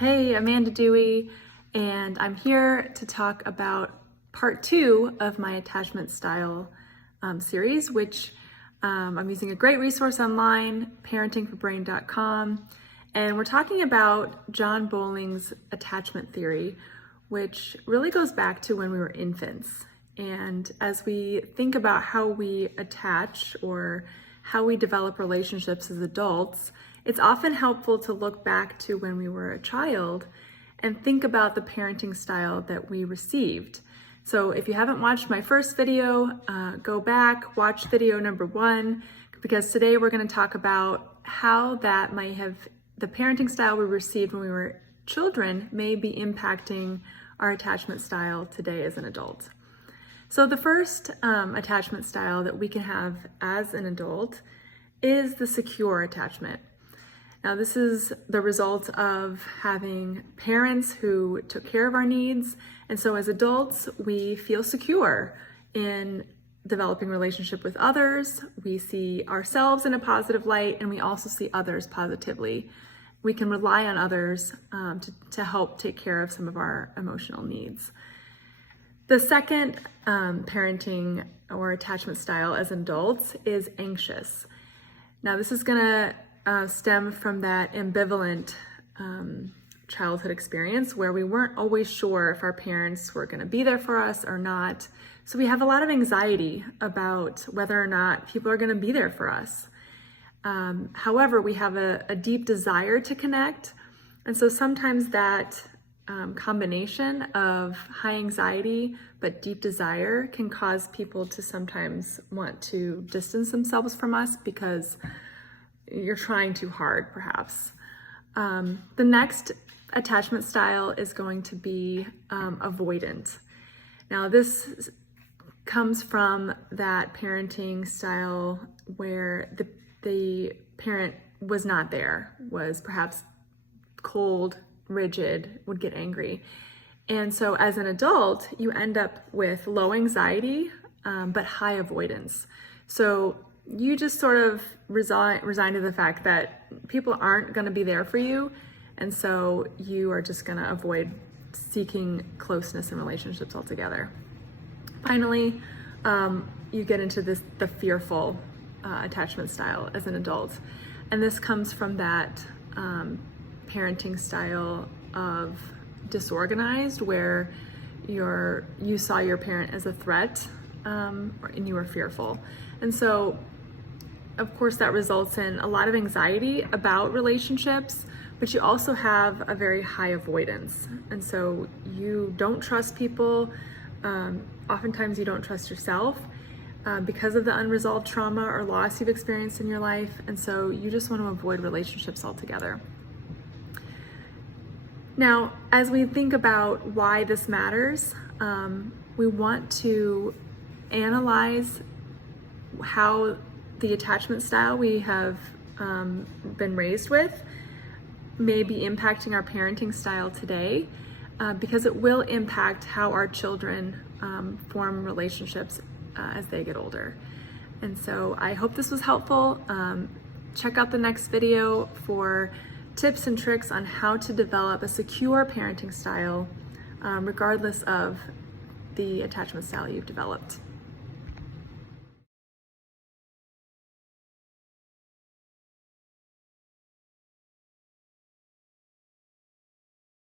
Hey, Amanda Dewey, and I'm here to talk about part 2 of my attachment style series, which I'm using a great resource online, parentingforbrain.com, and we're talking about John Bowling's attachment theory, which really goes back to when we were infants. And as we think about how we attach or how we develop relationships as adults, it's often helpful to look back to when we were a child and think about the parenting style that we received. So if you haven't watched my first video, go back, watch video number 1, because today we're going to talk about how that might have, the parenting style we received when we were children may be impacting our attachment style today as an adult. So the first attachment style that we can have as an adult is the secure attachment. Now, this is the result of having parents who took care of our needs. And so as adults, we feel secure in developing relationship with others. We see ourselves in a positive light, and we also see others positively. We can rely on others to help take care of some of our emotional needs. The second parenting or attachment style as adults is anxious. Now, this is gonna stem from that ambivalent childhood experience where we weren't always sure if our parents were going to be there for us or not. So we have a lot of anxiety about whether or not people are going to be there for us. However, we have a deep desire to connect. And so sometimes that combination of high anxiety but deep desire can cause people to sometimes want to distance themselves from us because you're trying too hard, perhaps. The next attachment style is going to be avoidant. Now, this comes from that parenting style where the parent was not there, was perhaps cold, rigid, would get angry. And so as an adult, you end up with low anxiety, but high avoidance. So you just sort of resign to the fact that people aren't going to be there for you, and so you are just going to avoid seeking closeness in relationships altogether. Finally, you get into the fearful attachment style as an adult, and this comes from that parenting style of disorganized, where you saw your parent as a threat, and you were fearful. And so of course, that results in a lot of anxiety about relationships, but you also have a very high avoidance. And so you don't trust people. Oftentimes you don't trust yourself because of the unresolved trauma or loss you've experienced in your life. And so you just want to avoid relationships altogether. Now, as we think about why this matters, we want to analyze how the attachment style we have been raised with may be impacting our parenting style today, because it will impact how our children form relationships as they get older. And so I hope this was helpful. Check out the next video for tips and tricks on how to develop a secure parenting style, regardless of the attachment style you've developed.